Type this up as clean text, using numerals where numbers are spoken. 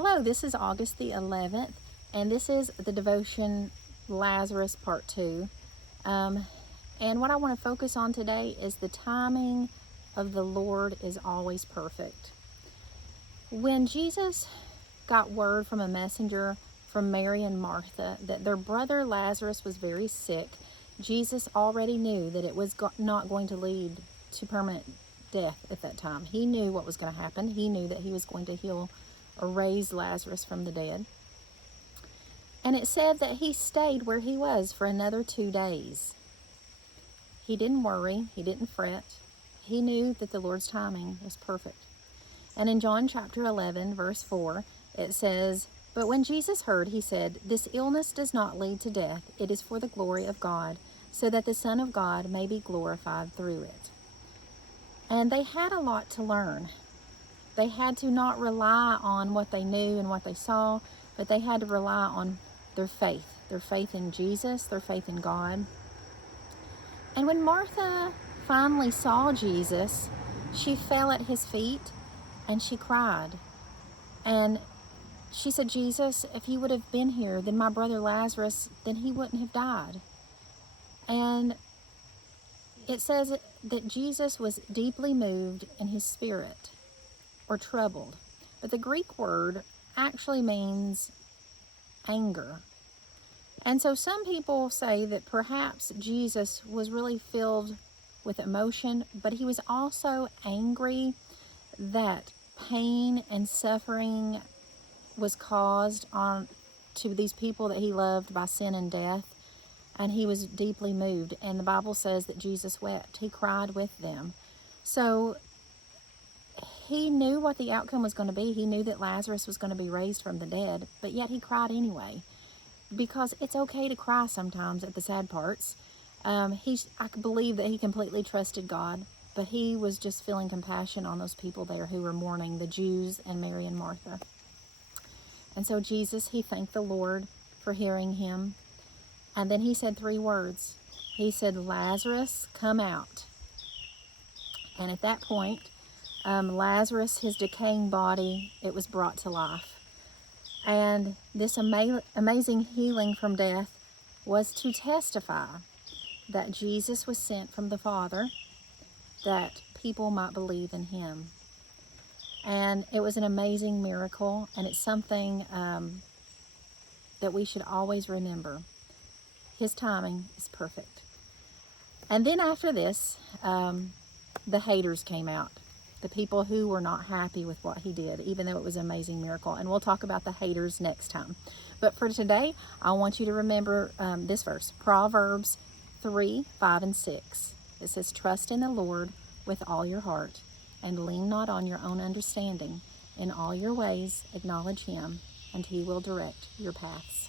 Hello, this is August the 11th, and this is the devotion Lazarus Part 2. And what I want to focus on today is the timing of the Lord is always perfect. When Jesus got word from a messenger from Mary and Martha that their brother Lazarus was very sick, Jesus already knew that it was not going to lead to permanent death at that time. He knew what was going to happen. He knew that he was going to heal or raise Lazarus from the dead. And it said that he stayed where he was for another 2 days. He didn't worry. He didn't fret. He knew that the Lord's timing was perfect. And in John chapter 11, verse 4, it says, "But when Jesus heard, he said, 'This illness does not lead to death. It is for the glory of God, so that the Son of God may be glorified through it.'" And they had a lot to learn. They had to not rely on what they knew and what they saw, but they had to rely on their faith in Jesus, their faith in God. And when Martha finally saw Jesus, she fell at his feet and she cried. And she said, "Jesus, if you would have been here, then my brother Lazarus, then he wouldn't have died." And it says that Jesus was deeply moved in his spirit, or troubled. But the Greek word actually means anger. And so some people say that perhaps Jesus was really filled with emotion, but he was also angry that pain and suffering was caused on to these people that he loved by sin and death. And he was deeply moved. And the Bible says that Jesus wept. He cried with them. So he knew what the outcome was going to be. He knew that Lazarus was going to be raised from the dead, but yet he cried anyway, because it's okay to cry sometimes at the sad parts. I believe that he completely trusted God, but he was just feeling compassion on those people there who were mourning, the Jews and Mary and Martha. And so Jesus, he thanked the Lord for hearing him. And then he said 3 words. He said, "Lazarus, come out." And at that point, Lazarus, his decaying body, it was brought to life. And this amazing healing from death was to testify that Jesus was sent from the Father, that people might believe in him. And it was an amazing miracle, and it's something that we should always remember. His timing is perfect. And then after this, the haters came out. The people who were not happy with what he did, even though it was an amazing miracle. And we'll talk about the haters next time. But for today, I want you to remember this verse, Proverbs 3, 5, and 6. It says, "Trust in the Lord with all your heart, and lean not on your own understanding. In all your ways acknowledge him, and he will direct your paths."